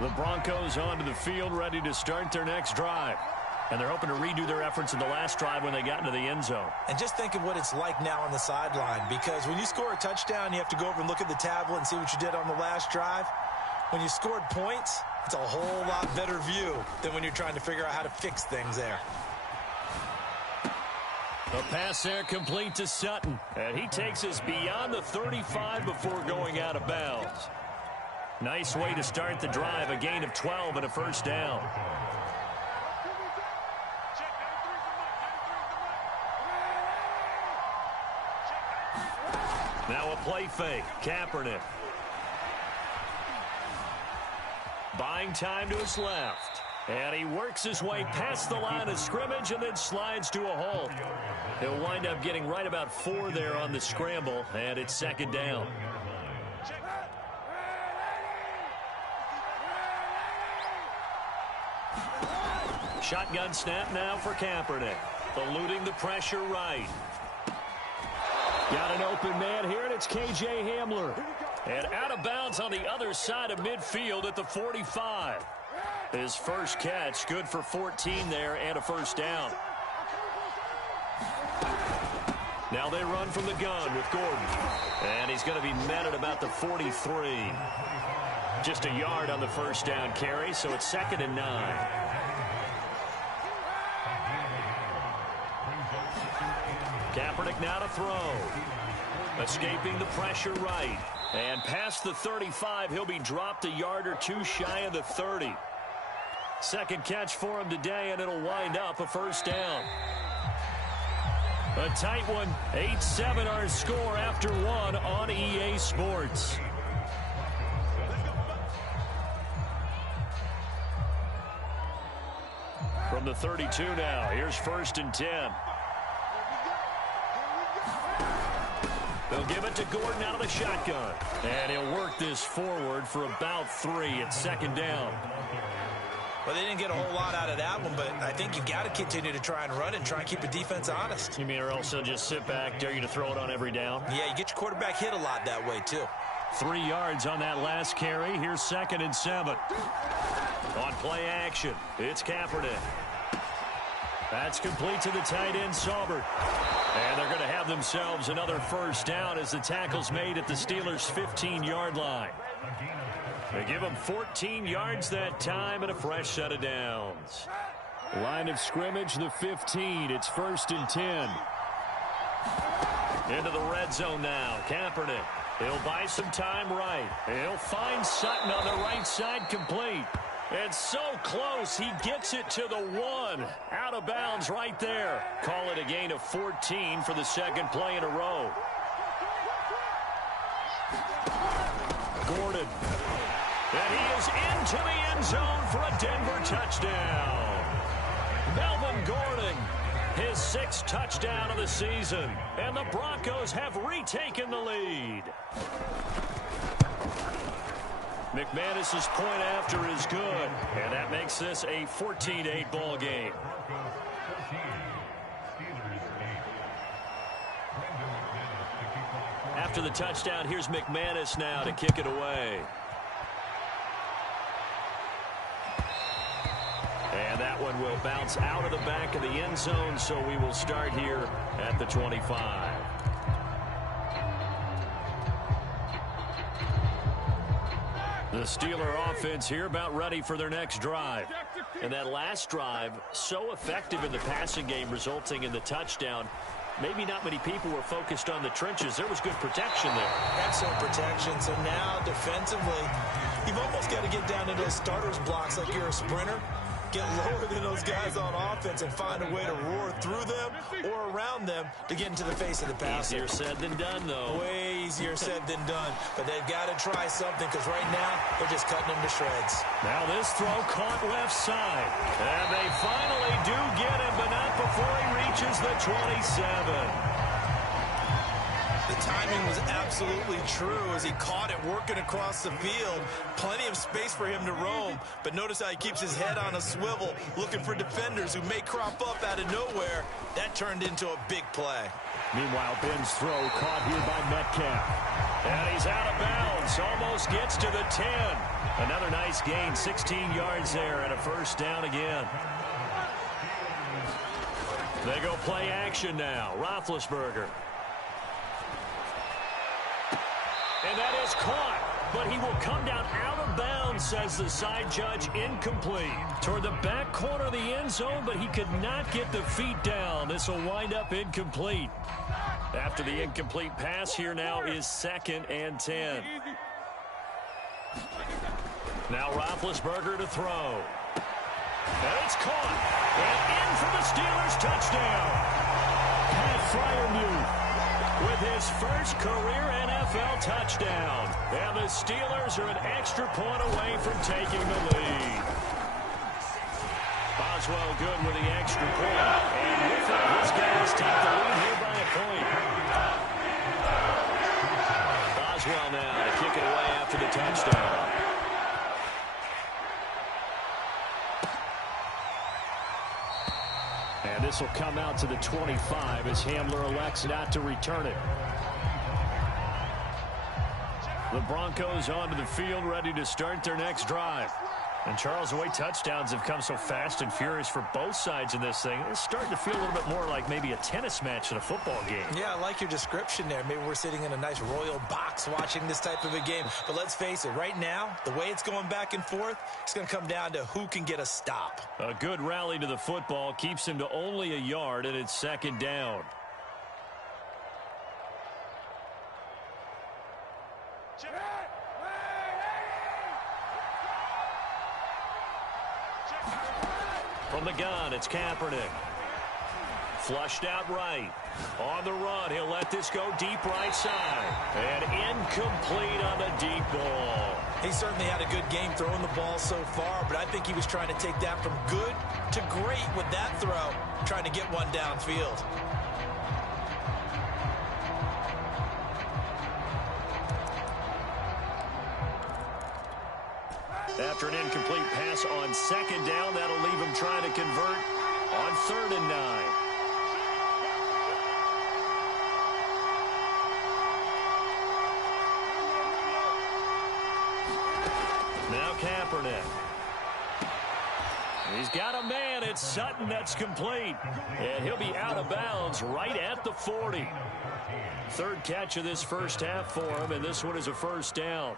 The Broncos onto the field, ready to start their next drive. And they're hoping to redo their efforts in the last drive when they got into the end zone. And just think of what it's like now on the sideline, because when you score a touchdown, you have to go over and look at the tablet and see what you did on the last drive. When you scored points, it's a whole lot better view than when you're trying to figure out how to fix things there. A pass there complete to Sutton. And he takes us beyond the 35 before going out of bounds. Nice way to start the drive, a gain of 12 and a first down. Now a play fake. Kaepernick. Buying time to his left. And he works his way past the line of scrimmage and then slides to a halt. He'll wind up getting right about 4 there on the scramble, and it's second down. Shotgun snap now for Kaepernick. Eluding the pressure right. Got an open man here, and it's K.J. Hamler. And out of bounds on the other side of midfield at the 45. His first catch, good for 14 there and a first down. Now they run from the gun with Gordon. And he's going to be met at about the 43. Just a yard on the first down carry, so it's 2nd and 9. Kaepernick now to throw. Escaping the pressure right. And past the 35, he'll be dropped a yard or 2 shy of the 30. Second catch for him today, and it'll wind up a first down. A tight one. 8-7 our score after 1 on EA Sports. From the 32 now, here's 1st and 10. They'll give it to Gordon out of the shotgun. And he'll work this forward for about 3 at 2nd down. Well, they didn't get a whole lot out of that one, but I think you've got to continue to try and run and try and keep the defense honest. You mean or else they'll just sit back, dare you to throw it on every down? Yeah, you get your quarterback hit a lot that way, too. 3 yards on that last carry. Here's 2nd and 7. On play action, it's Kaepernick. That's complete to the tight end, Saubert. And they're going to have themselves another first down as the tackle's made at the Steelers' 15-yard line. They give them 14 yards that time and a fresh set of downs. Line of scrimmage, the 15. It's 1st and 10. Into the red zone now. Kaepernick. He'll buy some time right. He'll find Sutton on the right side, complete. And so close, he gets it to the 1. Out of bounds right there. Call it a gain of 14 for the second play in a row. Gordon. And he is into the end zone for a Denver touchdown. Melvin Gordon, his 6th touchdown of the season. And the Broncos have retaken the lead. McManus's point after is good, and that makes this a 14-8 ball game. After the touchdown, here's McManus now to kick it away. And that one will bounce out of the back of the end zone, so we will start here at the 25. The Steeler offense here about ready for their next drive. And that last drive, so effective in the passing game, resulting in the touchdown. Maybe not many people were focused on the trenches. There was good protection there. Excellent protection. So now, defensively, you've almost got to get down into those starters blocks like you're a sprinter. Get lower than those guys on offense and find a way to roar through them or around them to get into the face of the passer. Easier said than done, though. Way easier said than done. But they've got to try something because right now they're just cutting them to shreds. Now this throw caught left side. And they finally do get him, but not before he reaches the 27. The timing was absolutely true as he caught it working across the field. Plenty of space for him to roam, but notice how he keeps his head on a swivel, looking for defenders who may crop up out of nowhere. That turned into a big play. Meanwhile, Ben's throw caught here by Metcalf. And he's out of bounds. Almost gets to the 10. Another nice gain, 16 yards there, and a first down again. They go play action now. Roethlisberger. And that is caught. But he will come down out of bounds, says the side judge. Incomplete. Toward the back corner of the end zone, but he could not get the feet down. This will wind up incomplete. After the incomplete pass, here now is 2nd and 10. Now Roethlisberger to throw. And it's caught. And in for the Steelers touchdown. Pat Freiermuth with his first career NFL touchdown. And the Steelers are an extra point away from taking the lead. Boswell good with the extra point. And with it, his guys take the lead here by a point. Boswell now to kick it away after the touchdown. And this will come out to the 25 as Hamler elects not to return it. The Broncos onto the field, ready to start their next drive. And Charles, the way touchdowns have come so fast and furious for both sides in this thing, it's starting to feel a little bit more like maybe a tennis match than a football game. Yeah, I like your description there. Maybe we're sitting in a nice royal box watching this type of a game. But let's face it, right now, the way it's going back and forth, it's going to come down to who can get a stop. A good rally to the football keeps him to only a yard, and it's 2nd down. From the gun, it's Kaepernick. Flushed out right. On the run, he'll let this go deep right side. And incomplete on the deep ball. He certainly had a good game throwing the ball so far, but I think he was trying to take that from good to great with that throw, trying to get one downfield. After an incomplete pass on 2nd down, that'll leave him trying to convert on 3rd and 9. Now Kaepernick. He's got a man. It's Sutton that's complete. And he'll be out of bounds right at the 40. 3rd catch of this first half for him, and this one is a first down.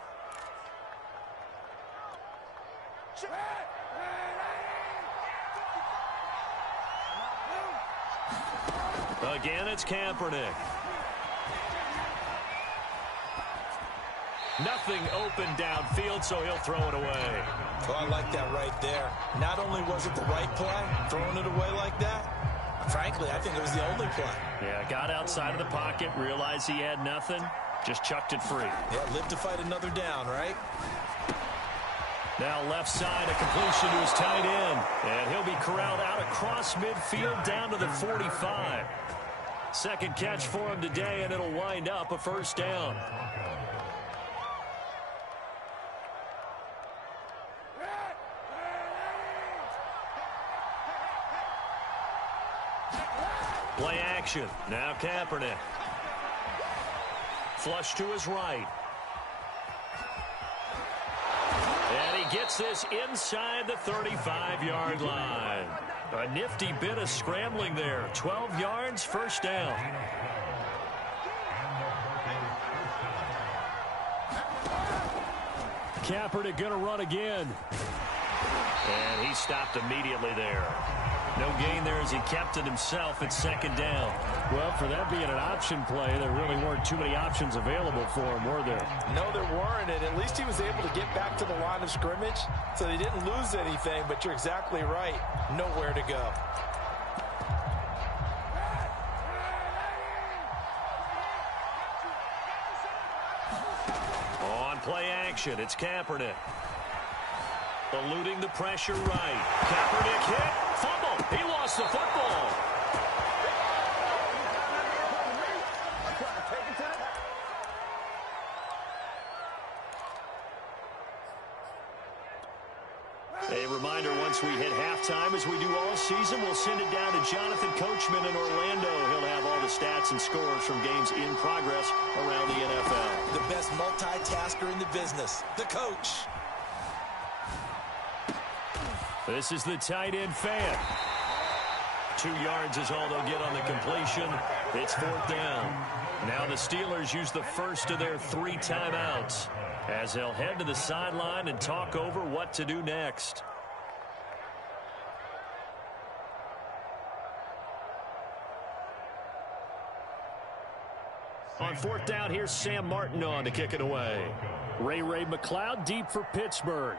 Again, it's Kaepernick. Nothing open downfield, so he'll throw it away. Well, I like that right there. Not only was it the right play, throwing it away like that, frankly, I think it was the only play. Yeah, got outside of the pocket, realized he had nothing, just chucked it free. Yeah, live to fight another down, right? Now left side, a completion to his tight end. And he'll be corralled out across midfield down to the 45. 2nd catch for him today, and it'll wind up a first down. Play action. Now Kaepernick. Flush to his right. And he gets this inside the 35-yard line. A nifty bit of scrambling there. 12 yards, first down. Kaepernick going to run again. And he stopped immediately there. No gain there as he kept it himself at 2nd down. Well, for that being an option play, there really weren't too many options available for him, were there? No, there weren't, and at least he was able to get back to the line of scrimmage, so they didn't lose anything, but you're exactly right. Nowhere to go. On play action, it's Kaepernick. Eluding the pressure right. Kaepernick hit. Fumble. He lost the football. A reminder, once we hit halftime, as we do all season, we'll send it down to Jonathan Coachman in Orlando. He'll have all the stats and scores from games in progress around the NFL. The best best multitasker in the business, the coach. This is the tight end fan. 2 yards is all they'll get on the completion. It's 4th down. Now the Steelers use the first of their 3 timeouts as they'll head to the sideline and talk over what to do next. On 4th down, here's Sam Martin on to kick it away. Ray McLeod deep for Pittsburgh.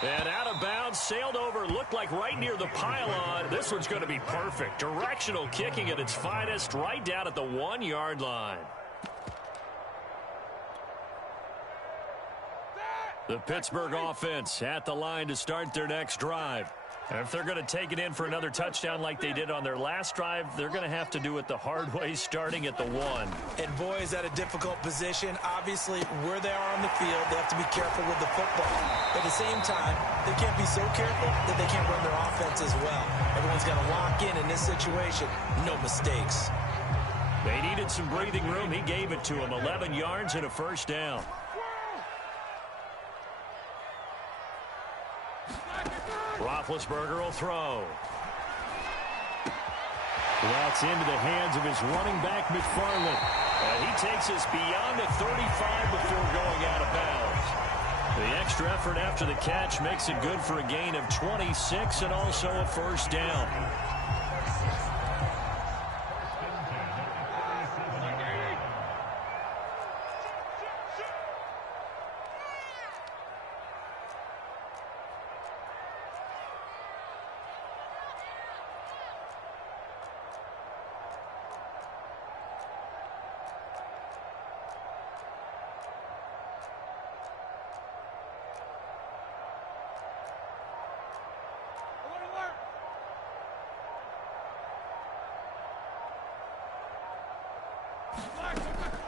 And out of bounds, sailed over, looked like right near the pylon. This one's going to be perfect. Directional kicking at its finest, right down at the 1-yard line. The Pittsburgh offense at the line to start their next drive. And if they're going to take it in for another touchdown like they did on their last drive, they're going to have to do it the hard way, starting at the 1. And boy, is that a difficult position. Obviously, where they are on the field, they have to be careful with the football. At the same time, they can't be so careful that they can't run their offense as well. Everyone's got to lock in this situation. No mistakes. They needed some breathing room. He gave it to them. 11 yards and a first down. Roethlisberger will throw. That's into the hands of his running back, McFarland. And he takes us beyond the 35 before going out of bounds. The extra effort after the catch makes it good for a gain of 26 and also a first down.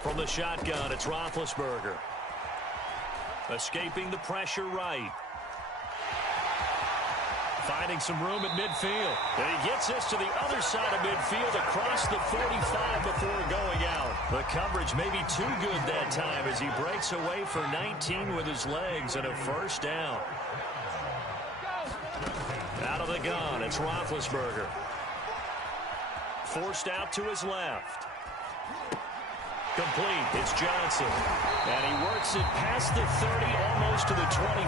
From the shotgun, it's Roethlisberger. Escaping the pressure right. Finding some room at midfield. And he gets us to the other side of midfield across the 45 before going out. The coverage may be too good that time as he breaks away for 19 with his legs and a first down. Out of the gun, it's Roethlisberger. Forced out to his left. Complete. It's Johnson. And he works it past the 30, almost to the 25.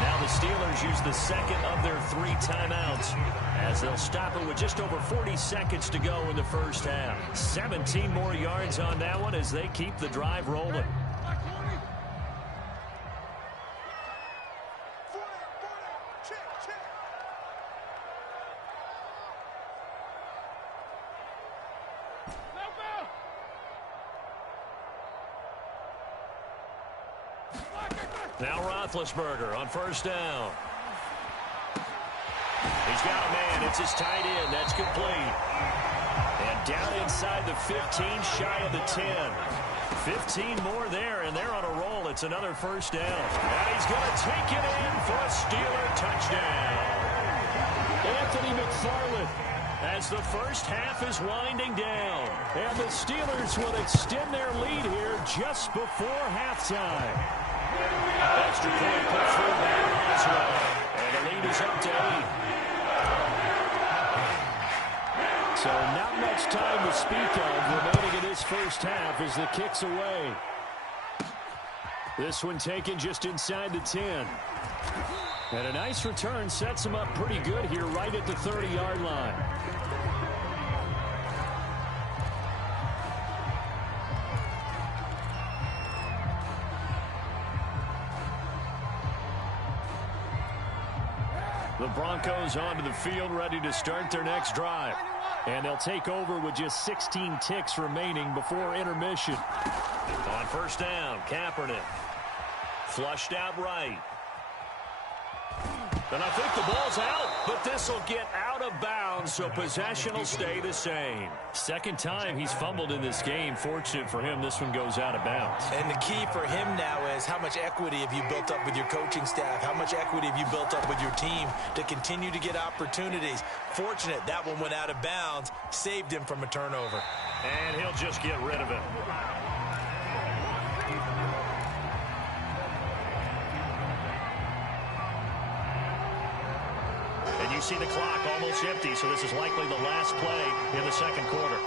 Now the Steelers use the second of their 3 timeouts as they'll stop it with just over 40 seconds to go in the first half. 17 more yards on that one as they keep the drive rolling. Now Roethlisberger on first down. He's got a man. It's his tight end. That's complete. And down inside the 15, shy of the 10. 15 more there, and they're on a roll. It's another first down. And he's going to take it in for a Steeler touchdown. Anthony McFarland, as the first half is winding down. And the Steelers will extend their lead here just before halftime. Extra point put through that as well. And the lead is up to 8. So not much time to speak of remaining in this first half as the kick's away. This one taken just inside the 10. And a nice return sets him up pretty good here right at the 30-yard line. The Broncos onto the field ready to start their next drive. And they'll take over with just 16 ticks remaining before intermission. On first down, Kaepernick. Flushed out right. And I think the ball's out, but this will get out of bounds, so possession will stay the same. Second time he's fumbled in this game. Fortunate for him, this one goes out of bounds. And the key for him now is how much equity have you built up with your coaching staff? How much equity have you built up with your team to continue to get opportunities? Fortunate that one went out of bounds, saved him from a turnover. And he'll just get rid of it. And you see the clock almost empty, so this is likely the last play in the second quarter.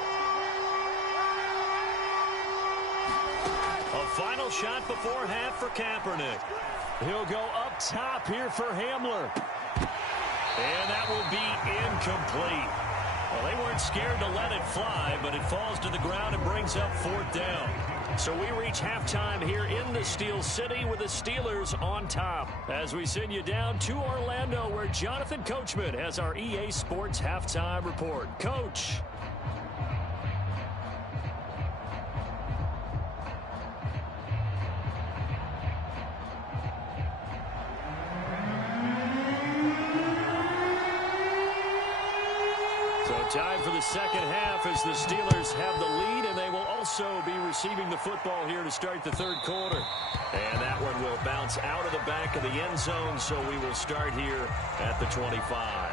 A final shot before half for Kaepernick. He'll go up top here for Hamler. And that will be incomplete. Well, they weren't scared to let it fly, but it falls to the ground and brings up fourth down. So we reach halftime here in the Steel City with the Steelers on top. As we send you down to Orlando, where Jonathan Coachman has our EA Sports halftime report. Coach. Time for the second half as the Steelers have the lead, and they will also be receiving the football here to start the third quarter. And that one will bounce out of the back of the end zone, so we will start here at the 25.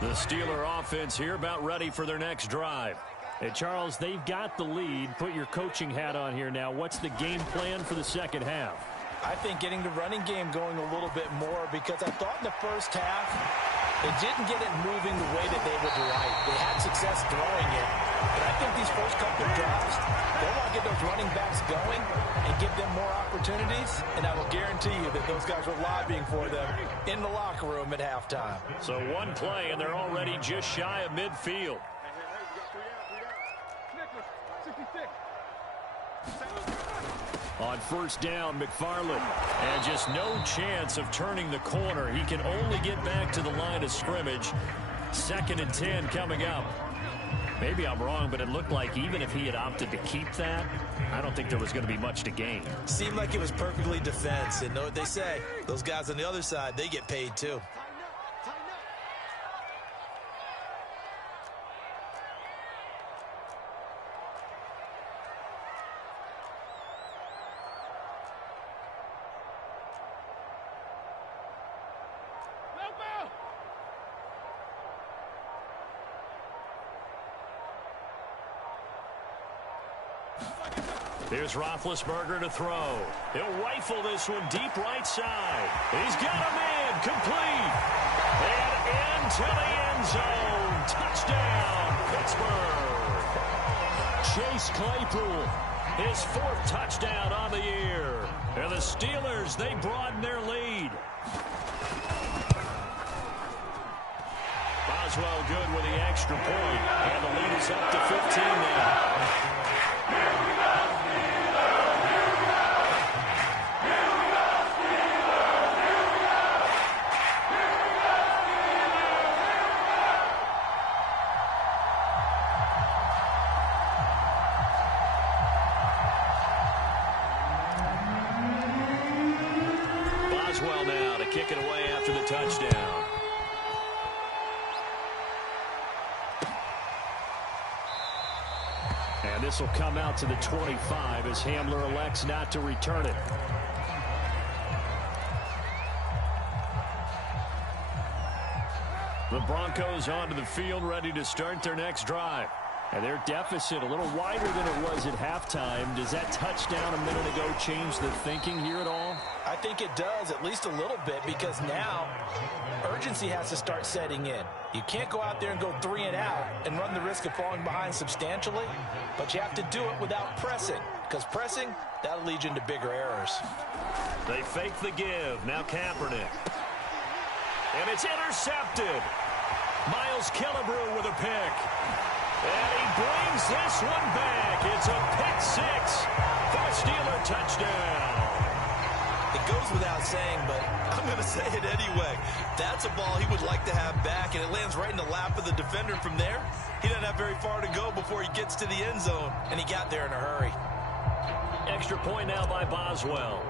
The Steeler offense here about ready for their next drive. Hey, Charles, they've got the lead. Put your coaching hat on here now. What's the game plan for the second half? I think getting the running game going a little bit more, because I thought in the first half they didn't get it moving the way that they would like. They had success throwing it. But I think these first couple of drives, they want to get those running backs going and give them more opportunities. And I will guarantee you that those guys were lobbying for them in the locker room at halftime. So one play, and they're already just shy of midfield. On first down, McFarland. And just no chance of turning the corner. He can only get back to the line of scrimmage. 2nd and 10 coming up. Maybe I'm wrong, but it looked like even if he had opted to keep that, I don't think there was going to be much to gain. Seemed like it was perfectly defense. And know what they say, those guys on the other side, they get paid too. Here's Roethlisberger to throw. He'll rifle this one deep right side. He's got a man complete. And into the end zone. Touchdown, Pittsburgh. Chase Claypool, his 4th touchdown on the year. And the Steelers, they broaden their lead. Boswell good with the extra point. And the lead is up to 15 now. Boswell now to kick it away after the touchdown. And this will come out to the 25 as Hamler elects not to return it. The Broncos onto the field, ready to start their next drive. And their deficit a little wider than it was at halftime. Does that touchdown a minute ago change the thinking here at all? I think it does, at least a little bit, because now urgency has to start setting in. You can't go out there and go 3 and out and run the risk of falling behind substantially, but you have to do it without pressing, because pressing, that'll lead you into bigger errors. They fake the give. Now Kaepernick. And it's intercepted. Miles Killebrew with a pick. And he brings this one back. It's a pick 6 for a Steeler touchdown. The goes without saying, but I'm going to say it anyway. That's a ball he would like to have back, and it lands right in the lap of the defender from there. He doesn't have very far to go before he gets to the end zone, and he got there in a hurry. Extra point now by Boswell.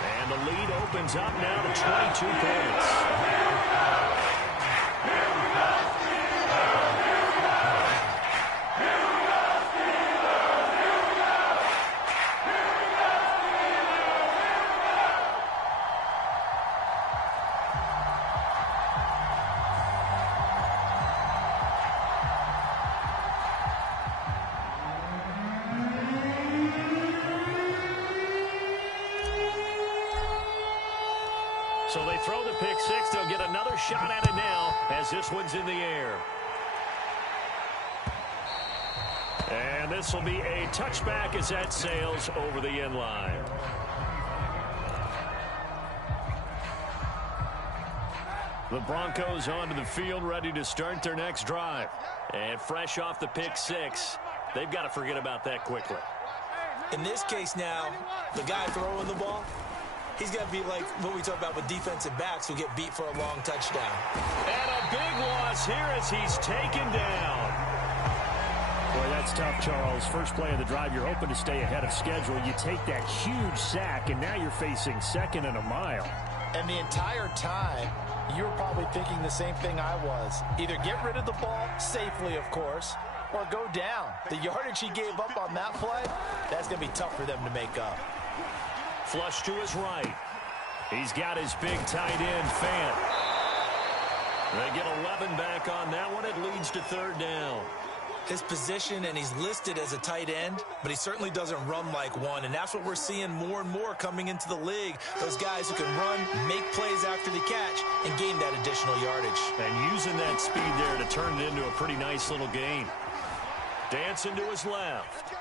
And the lead opens up now to 22 points. So they throw the pick six. They'll get another shot at it now as this one's in the air. And this will be a touchback as that sails over the end line. The Broncos onto the field, ready to start their next drive. And fresh off the pick six, they've got to forget about that quickly. In this case now, the guy throwing the ball, he's got to be like what we talk about with defensive backs who get beat for a long touchdown. And a big loss here as he's taken down. Boy, that's tough, Charles. First play of the drive, you're hoping to stay ahead of schedule. You take that huge sack, and now you're facing second and a mile. And the entire time, you were probably thinking the same thing I was. Either get rid of the ball, safely, of course, or go down. The yardage he gave up on that play, that's going to be tough for them to make up. Flush to his right. He's got his big tight end, Fant. They get 11 back on that one. It leads to third down. His position, and he's listed as a tight end, but he certainly doesn't run like one, and that's what we're seeing more and more coming into the league. Those guys who can run, make plays after the catch, and gain that additional yardage. And using that speed there to turn it into a pretty nice little gain. Dancing to his left.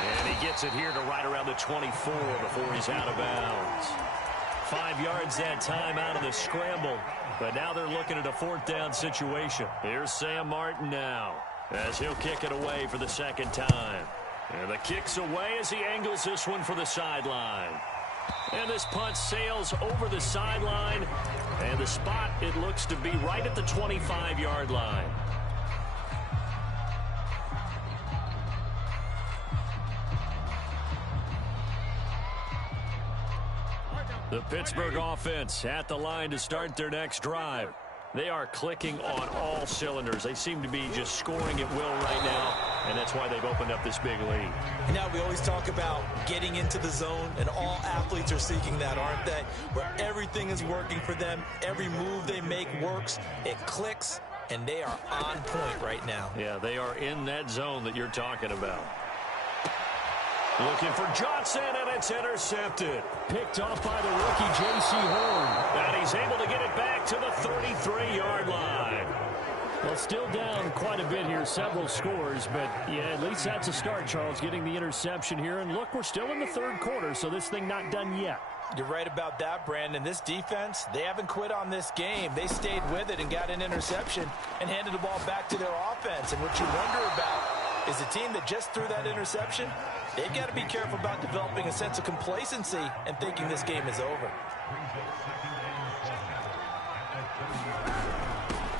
And he gets it here to right around the 24 before he's out of bounds. 5 yards that time out of the scramble. But now they're looking at a fourth down situation. Here's Sam Martin now as he'll kick it away for the second time. And the kick's away as he angles this one for the sideline. And this punt sails over the sideline. And the spot, it looks to be right at the 25-yard line. The Pittsburgh offense at the line to start their next drive. They are clicking on all cylinders. They seem to be just scoring at will right now, and that's why they've opened up this big lead. And now we always talk about getting into the zone, and all athletes are seeking that, aren't they? Where everything is working for them, every move they make works, it clicks, and they are on point right now. Yeah, they are in that zone that you're talking about. Looking for Johnson, and it's intercepted. Picked off by the rookie, J.C. Horn. And he's able to get it back to the 33-yard line. Well, still down quite a bit here, several scores, but yeah, at least that's a start, Charles, getting the interception here. And look, we're still in the third quarter, so this thing not done yet. You're right about that, Brandon. This defense, they haven't quit on this game. They stayed with it and got an interception and handed the ball back to their offense. And what you wonder about is the team that just threw that interception, they've got to be careful about developing a sense of complacency and thinking this game is over.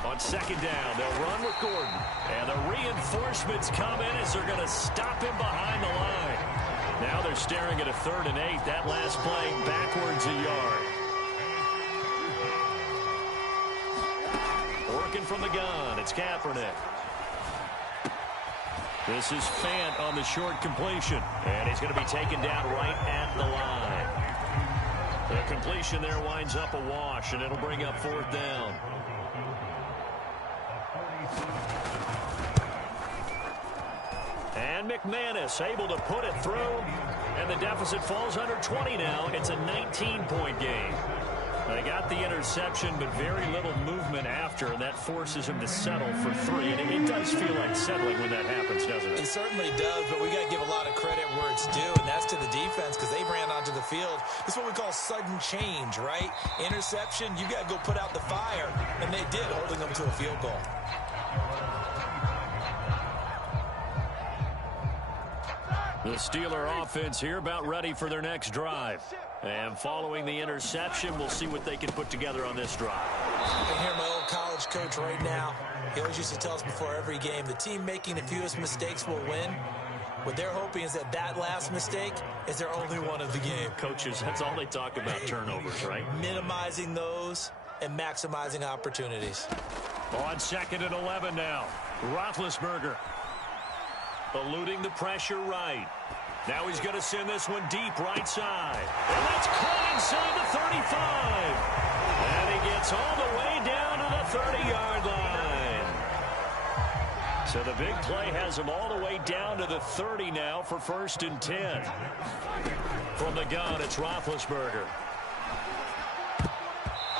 On second down, they'll run with Gordon. And the reinforcements come in as they're going to stop him behind the line. Now they're staring at a 3rd and 8. That last play backwards a yard. Working from the gun, it's Kaepernick. This is Fant on the short completion. And he's going to be taken down right at the line. The completion there winds up a wash, and it'll bring up 4th down. And McManus able to put it through. And the deficit falls under 20 now. It's a 19-point game. They got the interception, but very little movement after, and that forces him to settle for 3. And it does feel like settling when that happens, doesn't it? It certainly does, but we got to give a lot of credit where it's due, and that's to the defense because they ran onto the field. It's what we call sudden change, right? Interception, you got to go put out the fire, and they did, holding them to a field goal. The Steeler offense here about ready for their next drive. And following the interception, we'll see what they can put together on this drive. I can hear my old college coach right now. He always used to tell us before every game, the team making the fewest mistakes will win. What they're hoping is that last mistake is their only one of the game. Coaches, that's all they talk about, turnovers, right? Minimizing those and maximizing opportunities. On 2nd and 11 now. Roethlisberger eluding the pressure right. Now he's going to send this one deep right side. And that's caught inside the 35. And he gets all the way down to the 30-yard line. So the big play has him all the way down to the 30 now for 1st and 10. From the gun, it's Roethlisberger.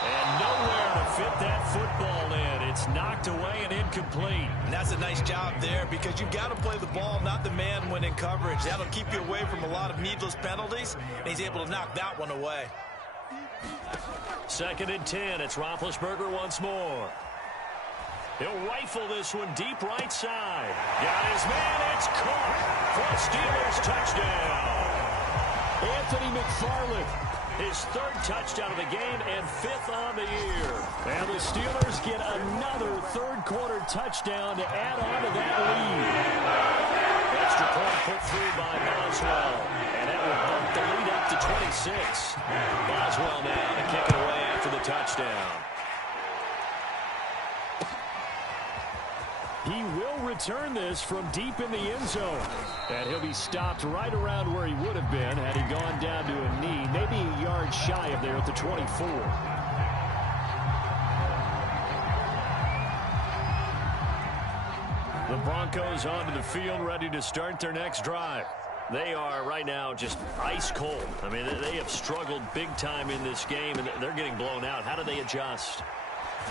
And nowhere to fit that football in. It's knocked away and incomplete. And that's a nice job there because you've got to play the ball, not the man when in coverage. That'll keep you away from a lot of needless penalties, and he's able to knock that one away. 2nd and 10. It's Roethlisberger once more. He'll rifle this one deep right side. Got his man. It's caught for a Steelers touchdown. Anthony McFarland. His 3rd touchdown of the game and 5th on the year. And the Steelers get another 3rd quarter touchdown to add on to that lead. Extra point put through by Boswell. And that will bump the lead up to 26. Boswell now to kick it away after the touchdown. He will return this from deep in the end zone. And he'll be stopped right around where he would have been had he gone down to a knee, maybe a yard shy of there at the 24. The Broncos onto the field ready to start their next drive. They are right now just ice cold. I mean, they have struggled big time in this game, and they're getting blown out. How do they adjust?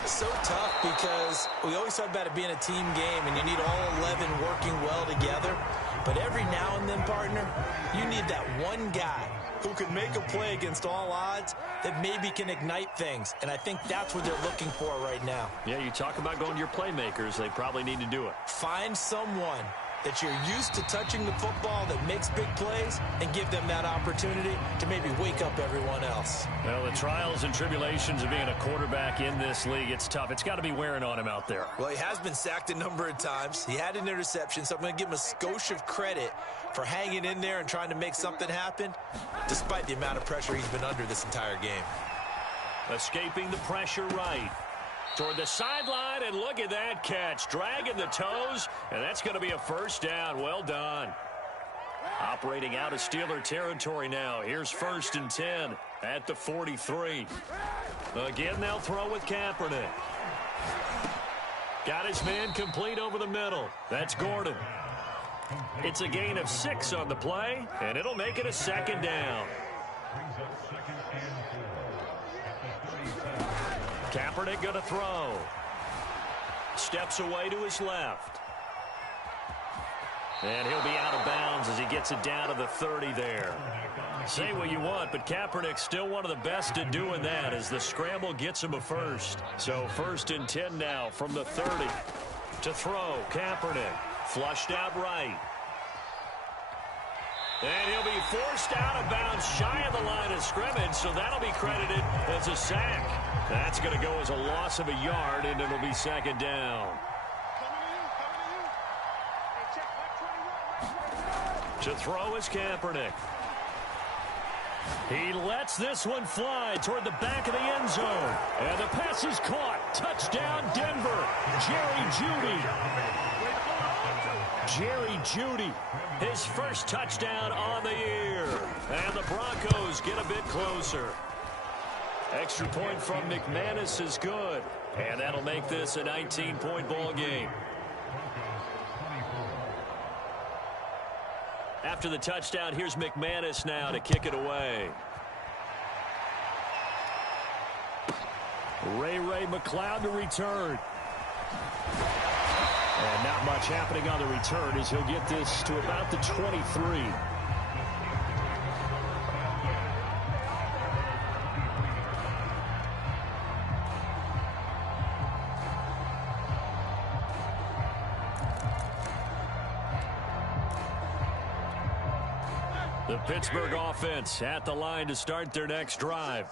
So tough because we always talk about it being a team game and you need all 11 working well together. But every now and then, partner, you need that one guy who can make a play against all odds that maybe can ignite things. And I think that's what they're looking for right now. Yeah, you talk about going to your playmakers. They probably need to do it. Find someone that you're used to touching the football that makes big plays and give them that opportunity to maybe wake up everyone else. Well, the trials and tribulations of being a quarterback in this league, it's tough. It's got to be wearing on him out there. Well, he has been sacked a number of times. He had an interception, so I'm going to give him a skosh of credit for hanging in there and trying to make something happen, despite the amount of pressure he's been under this entire game. Escaping the pressure right. Toward the sideline, and look at that catch. Dragging the toes, and that's going to be a 1st down. Well done. Operating out of Steeler territory now. Here's 1st and 10 at the 43. Again, they'll throw with Kaepernick. Got his man complete over the middle. That's Gordon. It's a gain of 6 on the play, and it'll make it a 2nd down. Kaepernick going to throw. Steps away to his left. And he'll be out of bounds as he gets it down to the 30 there. Say what you want, but Kaepernick's still one of the best at doing that as the scramble gets him a 1st. So 1st and 10 now from the 30. To throw, Kaepernick. Flushed out right. And he'll be forced out of bounds shy of the line of scrimmage, so that'll be credited as a sack. That's going to go as a loss of a yard, and it'll be 2nd down. To throw is Kaepernick. He lets this one fly toward the back of the end zone. And the pass is caught. Touchdown, Denver. Jerry Jeudy. His 1st touchdown on the year. And the Broncos get a bit closer. Extra point from McManus is good. And that'll make this a 19-point ball game. After the touchdown, here's McManus now to kick it away. Ray McCloud to return. And not much happening on the return as he'll get this to about the 23. The Pittsburgh offense at the line to start their next drive.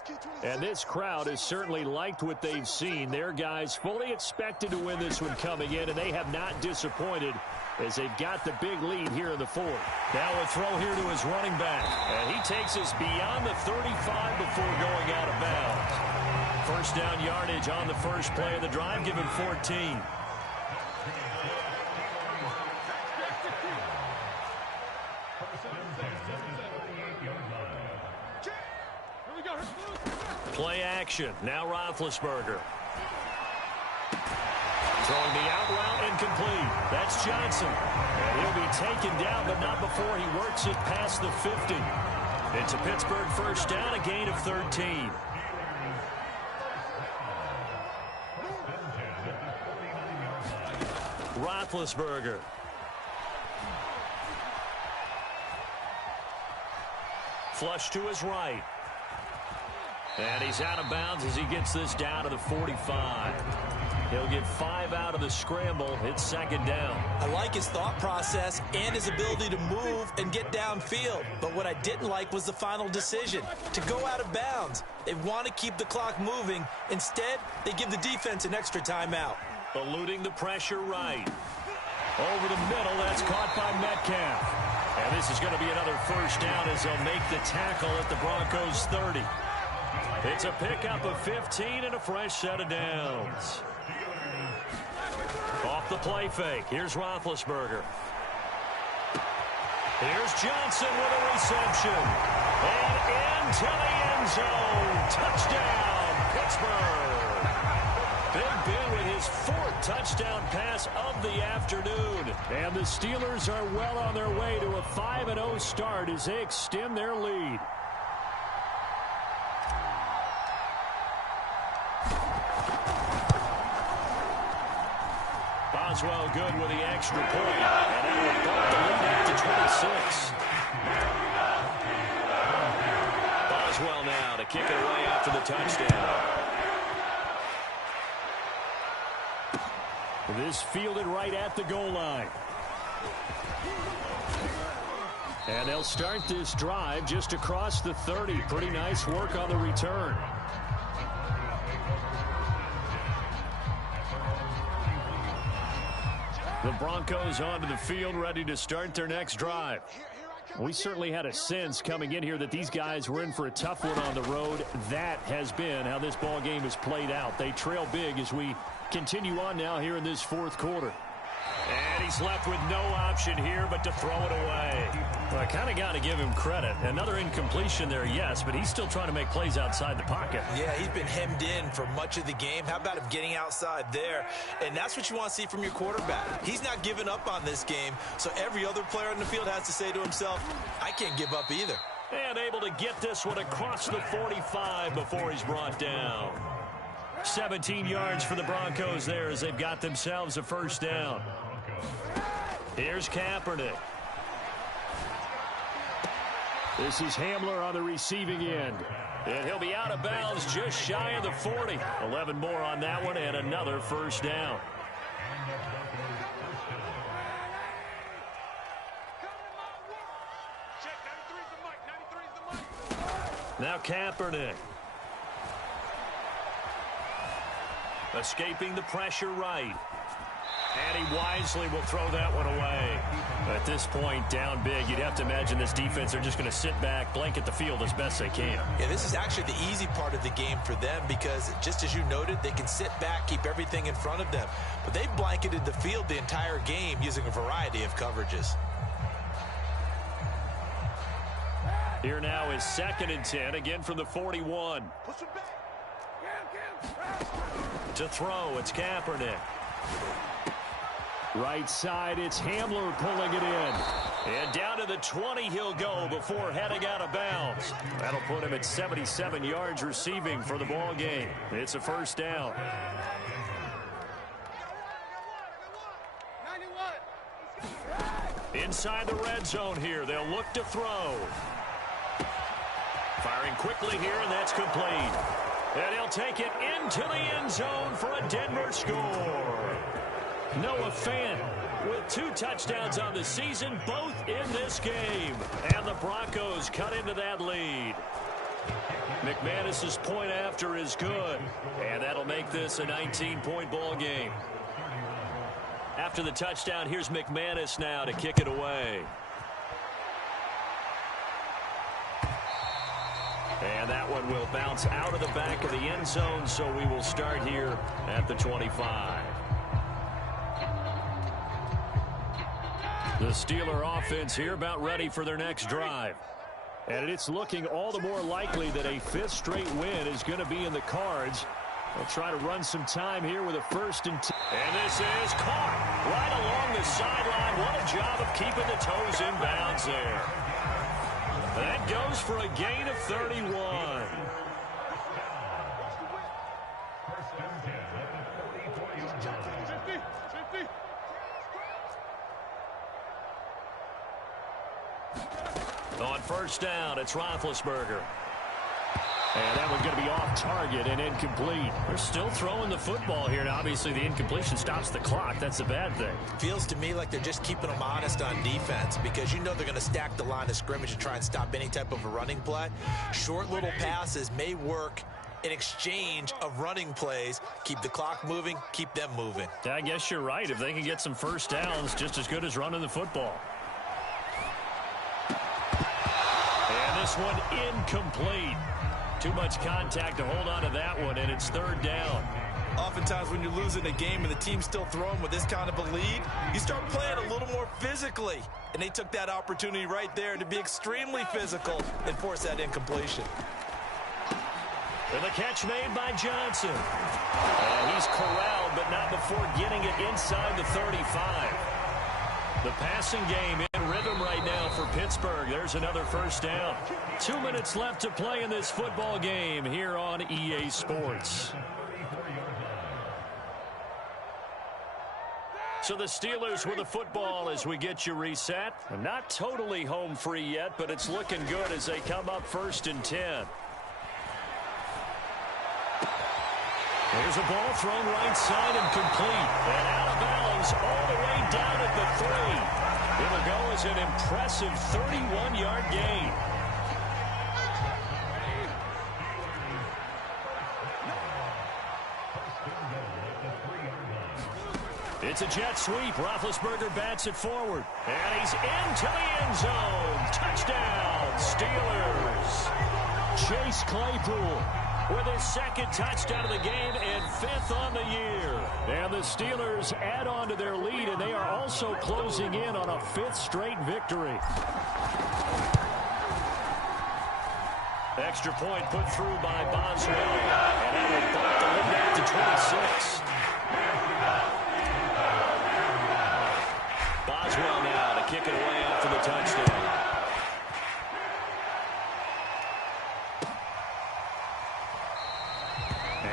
And this crowd has certainly liked what they've seen. Their guys fully expected to win this one coming in, and they have not disappointed as they've got the big lead here in the fourth. Now a throw here to his running back. And he takes us beyond the 35 before going out of bounds. First down yardage on the first play of the drive, given 14. Play action. Now Roethlisberger. Throwing the out route, incomplete. That's Johnson. And he'll be taken down, but not before he works it past the 50. It's a Pittsburgh first down, a gain of 13. Roethlisberger. Flush to his right. And he's out of bounds as he gets this down to the 45. He'll get 5 out of the scramble. It's second down. I like his thought process and his ability to move and get downfield. But what I didn't like was the final decision, to go out of bounds. They want to keep the clock moving. Instead, they give the defense an extra timeout. Eluding the pressure right. Over the middle, that's caught by Metcalf. And this is going to be another first down as they'll make the tackle at the Broncos' 30. It's a pickup of 15 and a fresh set of downs. Off the play fake. Here's Roethlisberger. Here's Johnson with a reception. And into the end zone. Touchdown, Pittsburgh. Big Ben with his 4th touchdown pass of the afternoon. And the Steelers are well on their way to a 5-0 start as they extend their lead. Boswell good with the extra point. And that will bump the lead up to 26. Boswell now to kick it away after the touchdown. This fielded right at the goal line. And they'll start this drive just across the 30. Pretty nice work on the return. The Broncos onto the field, ready to start their next drive. We certainly had a sense coming in here that these guys were in for a tough one on the road. That has been how this ball game has played out. They trail big as we continue on now here in this fourth quarter. And he's left with no option here but to throw it away. Well, I kind of got to give him credit. Another incompletion there, yes, but he's still trying to make plays outside the pocket. Yeah, he's been hemmed in for much of the game. How about him getting outside there? And that's what you want to see from your quarterback. He's not giving up on this game, so every other player in the field has to say to himself, I can't give up either. And able to get this one across the 45 before he's brought down. 17 yards for the Broncos there as they've got themselves a first down. Here's Kaepernick. This is Hamler on the receiving end. And he'll be out of bounds just shy of the 40. 11 more on that one and another first down. Now Kaepernick. Escaping the pressure right. And he wisely will throw that one away. At this point, down big, you'd have to imagine this defense are just going to sit back, blanket the field as best they can. Yeah, this is actually the easy part of the game for them because, just as you noted, they can sit back, keep everything in front of them. But they've blanketed the field the entire game using a variety of coverages. Here now is 2nd and 10, again from the 41. To throw, it's Kaepernick. Right side, it's Hamler pulling it in. And down to the 20 he'll go before heading out of bounds. That'll put him at 77 yards receiving for the ball game. It's a first down. Inside the red zone here, they'll look to throw. Firing quickly here, and that's complete. And he'll take it into the end zone for a Denver score. Noah Fant with 2 touchdowns on the season, both in this game. And the Broncos cut into that lead. McManus's point after is good. And that'll make this a 19-point ball game. After the touchdown, here's McManus now to kick it away. And that one will bounce out of the back of the end zone, so we will start here at the 25. The Steeler offense here about ready for their next drive. And it's looking all the more likely that a 5th straight win is going to be in the cards. They'll try to run some time here with a 1st and 10. And this is caught right along the sideline. What a job of keeping the toes in bounds there. That goes for a gain of 31. On 1st down, it's Roethlisberger. And that one's going to be off target and incomplete. They're still throwing the football here. Now, obviously, the incompletion stops the clock. That's a bad thing. Feels to me like they're just keeping them honest on defense because you know they're going to stack the line of scrimmage and try and stop any type of a running play. Short little passes may work in exchange of running plays. Keep the clock moving, keep them moving. Yeah, I guess you're right. If they can get some 1st downs, just as good as running the football. And this one incomplete. Too much contact to hold on to that one, and it's 3rd down. Oftentimes when you're losing a game and the team's still throwing with this kind of a lead, you start playing a little more physically. And they took that opportunity right there to be extremely physical and force that incompletion. And the catch made by Johnson. And he's corralled, but not before getting it inside the 35. The passing game in rhythm right now for Pittsburgh. There's another 1st down. 2 minutes left to play in this football game here on EA Sports. So the Steelers with the football as we get you reset. Not totally home free yet, but it's looking good as they come up 1st and 10. There's a ball thrown right side and complete. And out of bounds all the way down at the 3. It'll go as an impressive 31-yard gain. It's a jet sweep. Roethlisberger bats it forward. And he's into the end zone. Touchdown, Steelers. Chase Claypool with his 2nd touchdown of the game and 5th on the year. And the Steelers add on to their lead, and they are also closing in on a 5th straight victory. Extra point put through by Boswell. And that will bump the lead back to 26. Boswell now to kick it away after the touchdown.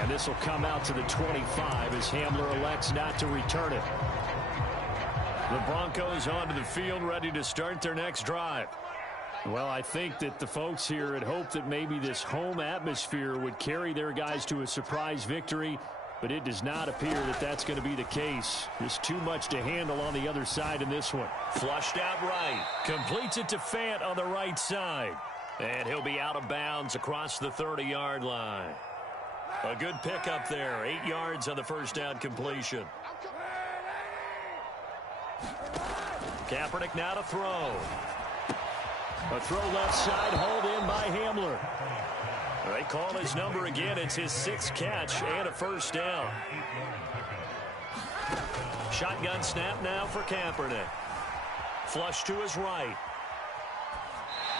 And this will come out to the 25 as Hamler elects not to return it. The Broncos onto the field ready to start their next drive. Well, I think that the folks here had hoped that maybe this home atmosphere would carry their guys to a surprise victory, but it does not appear that that's going to be the case. There's too much to handle on the other side in this one. Flushed out right. Completes it to Fant on the right side. And he'll be out of bounds across the 30-yard line. A good pickup there. 8 yards on the 1st down completion. Kaepernick now to throw. A throw left side, hauled in by Hamler. They call his number again. It's his 6th catch and a 1st down. Shotgun snap now for Kaepernick. Flush to his right.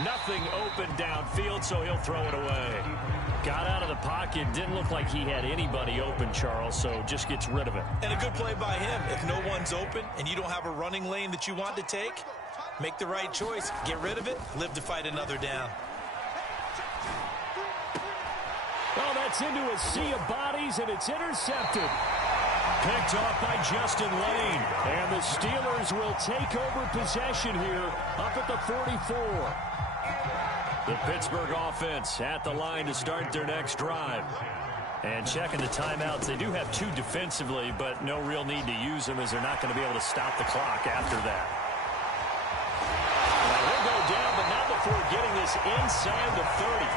Nothing open downfield, so he'll throw it away. Got out of the pocket. Didn't look like he had anybody open, Charles, so just gets rid of it. And a good play by him. If no one's open and you don't have a running lane that you want to take, make the right choice. Get rid of it. Live to fight another down. Oh, that's into a sea of bodies, and it's intercepted. Picked off by Justin Lane. And the Steelers will take over possession here up at the 44. The Pittsburgh offense at the line to start their next drive. And checking the timeouts, they do have 2 defensively, but no real need to use them as they're not going to be able to stop the clock after that. Now he'll go down, but not before getting this inside the 30.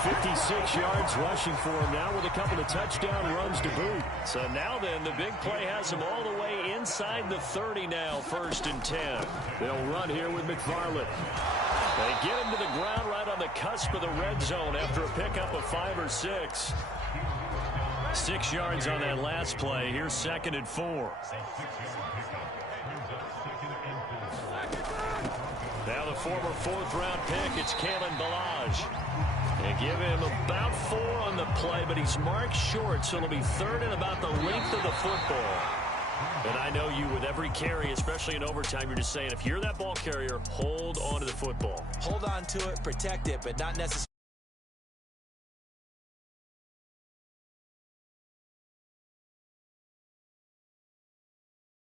56 yards rushing for him now with a couple of touchdown runs to boot. So now then, the big play has him all the way inside the 30 now, 1st and 10. They'll run here with McFarland. They get him to the ground right on the cusp of the red zone after a pickup of 5 or 6. 6 yards on that last play. Here's 2nd and 4. Now the former 4th-round pick, it's Kalen Ballage. They give him about 4 on the play, but he's marked short, so it'll be 3rd and about the length of the football. And I know you, with every carry, especially in overtime, you're just saying, if you're that ball carrier, hold on to the football. Hold on to it, protect it, but not necessarily.